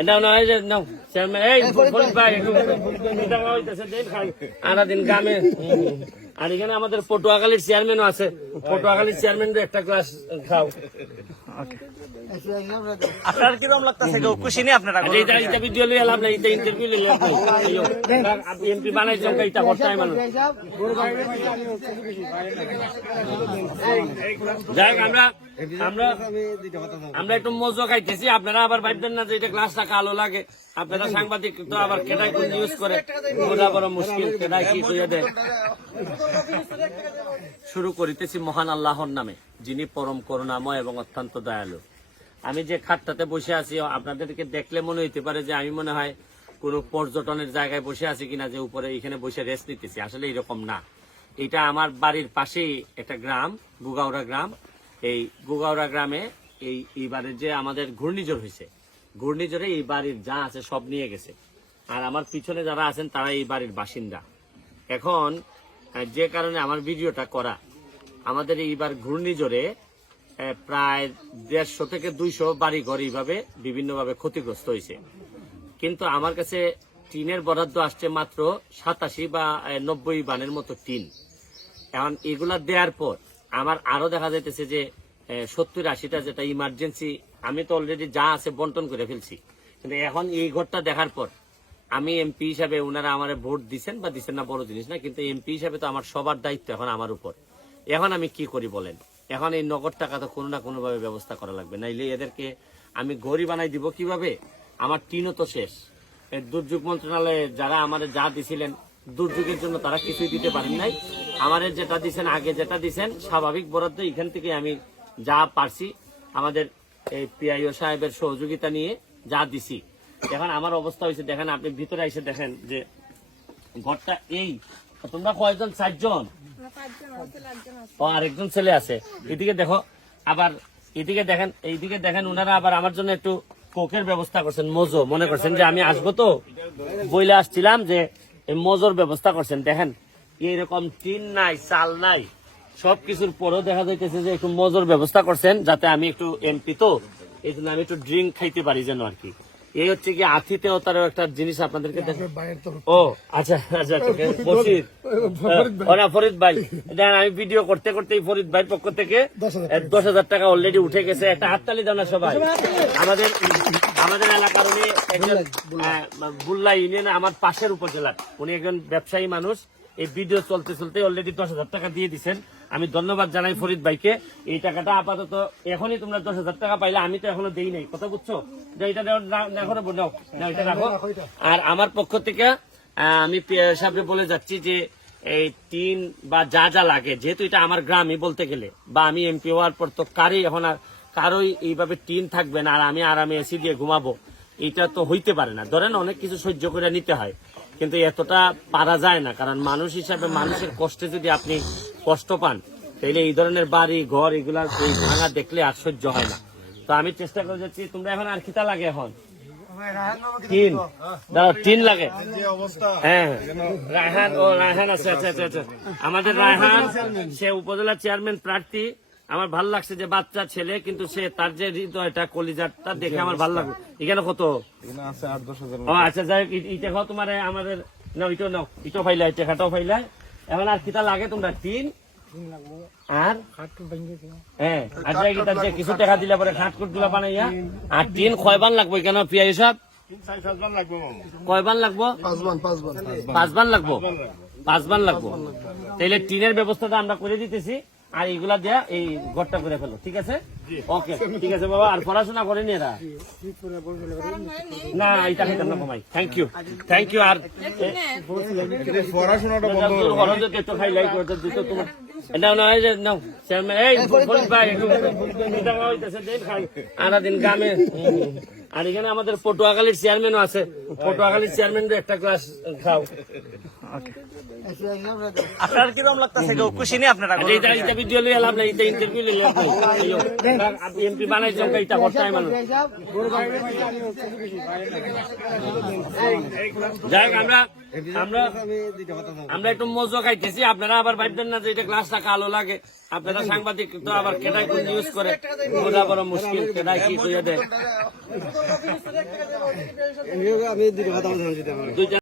এটা নয় যে নাও চেয়ারম্যান এই ফরিদ ভাই একটু এটা হইতেছে দেন খাই আনা দিন গ্রামে। আর এখানে আমাদের পটুয়াখালীর চেয়ারম্যানও আছে। পটুয়াখালীর চেয়ারম্যানদের একটা গ্লাস খাও। আপনার কীরকম লাগতেছে কেউ খুশি নেই আপনারা এটা এটা ভিডিও লই লাভ নাই এটা ইন্টারভিউ লই লাভ নাই। আপনি এমপি বানাইছেন এটা হয় মানুষ। যাই হোক, আমরা আমরা আমরা একটু মজো খাইতেছি আপনারা আবার ভাববেন না যে এটা গ্লাসটা কালো লাগে। আপনারা সাংবাদিক তো আবার কেটাই কোন ইউজ করে বোঝা বড় মুশকিল কেটাই কি কইয়া দেয়। শুরু করিতেছি মহান আল্লাহর নামে যিনি পরম করুণাময় এবং অত্যন্ত দয়ালু। আমি যে খাটটাতে বসে আছি আপনাদেরকে দেখলে মনে হইতে পারে যে আমি মনে হয় কোনো পর্যটনের জায়গায় বসে আছি কিনা যে উপরে এখানে বসে রেস্ট নিতেছি। আসলে এরকম না। এটা আমার বাড়ির পাশেই একটা গ্রাম গুগাউড়া গ্রাম। এই গুগাউড়া গ্রামে এই এইবারে যে আমাদের ঘূর্ণিঝড় হয়েছে, ঘূর্ণিঝড়ে এই বাড়ির যা আছে সব নিয়ে গেছে। আর আমার পিছনে যারা আছেন তারা এই বাড়ির বাসিন্দা। এখন যে কারণে আমার ভিডিওটা করা, আমাদের এইবার ঘূর্ণিঝড়ে প্রায় দেড়শো থেকে দুইশো বাড়ি ঘর এইভাবে বিভিন্নভাবে ক্ষতিগ্রস্ত হয়েছে। কিন্তু আমার কাছে টিনের বরাদ্দ আসছে মাত্র সাতাশি বা নব্বই বানের মতো টিন। এখন এগুলা দেওয়ার পর আমার আরও দেখা যাইতেছে যে সত্তর আশিটা যেটা ইমার্জেন্সি আমি তো অলরেডি যা আছে বন্টন করে ফেলছি। কিন্তু এখন এই ঘরটা দেখার পর, আমি এমপি হিসাবে ওনারা আমার ভোট দিচ্ছেন বা দিচ্ছেন না বড় জিনিস না, কিন্তু এমপি হিসাবে তো আমার সবার দায়িত্ব এখন আমার উপর। এখন আমি কি করি বলেন? এখন এই নগদ টাকা তো কোনো না কোনোভাবে ব্যবস্থা করা লাগবে। নাইলে এদেরকে আমি গড়ি বানাই দিব কীভাবে? আমার টিনও তো শেষ। দুর্যোগ মন্ত্রণালয়ে যারা আমাদের যা দিছিলেন দুর্যোগের জন্য তারা কিছুই দিতে পারেন নাই। আমাদের যেটা দিছেন আগে যেটা দিছেন স্বাভাবিক বরাদ্দ এখান থেকে আমি যা পারছি আমাদের এই পিআইও সাহেবের সহযোগিতা নিয়ে যা দিছি। এখন আমার অবস্থা হয়েছে দেখেন আপনি ভিতরে এসে দেখেন যে ঘরটা এই তোমরা কয়জন? চারজন? ও আরেকজন ছেলে আছে। এদিকে দেখো আবার এদিকে দেখেন এইদিকে দেখেন ওনারা আবার আমার জন্য একটু কোকের ব্যবস্থা করছেন মজো মনে করছেন যে আমি আসব তো? বইলে আসছিলাম যে এই মজোর ব্যবস্থা করছেন, দেখেন। এইরকম টিন নাই, চাল নাই সব কিছুর পরেও দেখা যাইতেছে যে একটু মজর ব্যবস্থা করছেন, যাতে আমি একটু এমপি তো, এই জন্য আমি একটু ড্রিঙ্ক খাইতে পারি যেন আর কি। এই হচ্ছে কি আতিথেয়তারও একটা জিনিস আপনাদেরকে ও আচ্ছা আচ্ছা আচ্ছা বসির ও না ফরিদ ভাই। দেখেন আমি ভিডিও করতে করতে ফরিদ পক্ষ থেকে দশ হাজার টাকা। অলরেডি উঠে গেছে। একটা হাততালি দাও না সবাই। আমাদের আমাদের এলাকার উনি একজন বুল্লা ইউনিয়ন আমার পাশের উপজেলার। উনি একজন ব্যবসায়ী মানুষ। এই ভিডিও চলতে চলতে অলরেডি দশ হাজার টাকা দিয়ে দিচ্ছেন আমি ধন্যবাদ জানাই ফরিদ ভাইকে। এই টাকাটা আপাতত এখনই তোমরা দশ হাজার টাকা পাইলে আমি তো এখনও দেই নাই। কথা বুঝছ? যে এটা না- না নাও। না এটা রাখো। আর আমার পক্ষ থেকে আমি সামনে বলে যাচ্ছি যে এই টিন বা যা যা লাগে যেহেতু এটা আমার গ্রামই বলতে গেলে বা আমি এমপি হওয়ার পর তো কারই এখন আর কারোই এইভাবে টিন থাকবে না আর আমি আরামে এসি দিয়ে ঘুমাবো। এটা তো হইতে পারে না। ধরেন অনেক কিছু সহ্য করে নিতে হয়। কিন্তু এতটা পারা যায় না, কারণ মানুষ হিসাবে মানুষের কষ্টে যদি আপনি কষ্ট পান তাহলে এই ধরনের বাড়ি, ঘর এগুলা এই ভাঙা দেখলে সহ্য হয় না। তো আমি চেষ্টা করে যাচ্ছি, তোমরা এখন আর খিতা লাগে এখন? টিন? টিন লাগে। হ্যাঁ। রায়হান, ও রায়হান আচ্ছা আচ্ছা আচ্ছা আমাদের রায়হান, সে উপজেলা চেয়ারম্যান প্রার্থী। আমার ভালো লাগছে যে বাচ্চা ছেলে কিন্তু সে তার যে হৃদয়টা কলিজারটা দেখে আমার ভালো লাগল। এখানে কত? ও আচ্ছা যাই ইটা খাও তোমার আমাদের না ইটো নাও ইটো ফাইলা ইটা খাটাও ফাইলা। এখন আর কিতা লাগে তোমরা? তিন? আর? হ্যাঁ যে কিছু টাকা দিলে পরে খাট কুটগুলা বানাইয়া। আর টিন কয়বান লাগবো কেন পিয়াই সব? কয়বান লাগবো পাঁচবান লাগবো? পাঁচবান লাগবো। তাইলে টিনের ব্যবস্থাটা আমরা করে দিতেছি। আর এইগুলা দেয়া এই ঘরটা করে ফেলো ঠিক আছে? ওকে ঠিক আছে বাবা আর পড়াশোনা করেনি এরা? না এটা খাইতাম না কমাই থ্যাংক ইউ থ্যাংক ইউ আর পড়াশোনাটা একটু খাই করতে দিত তোমার আর এখানে আমাদের পটুয়াখালীর চেয়ারম্যানও আছে। পটুয়াখালীর চেয়ারম্যান একটা ক্লাস খাও। আপনার কীরকম লাগতেছে কেউ খুশি নেই আপনারা এটা এটা ভিডিও লই লাভ নাই এটা ইন্টারভিউ লই লাভ নাই। আপনি এমপি বানাইছেন এটা করতে হয় মানুষ। যাই আমরা আমরা আমরা একটু মজো খাইতেছি। আপনারা আবার ভাববেন না যে এটা গ্লাসটা কালো লাগে। আপনারা সাংবাদিক তো আবার কেটাই কোন নিউজ করে? বোঝা বড় মুশকিল কেটাই কি দেয়? আমি কথা দুইটা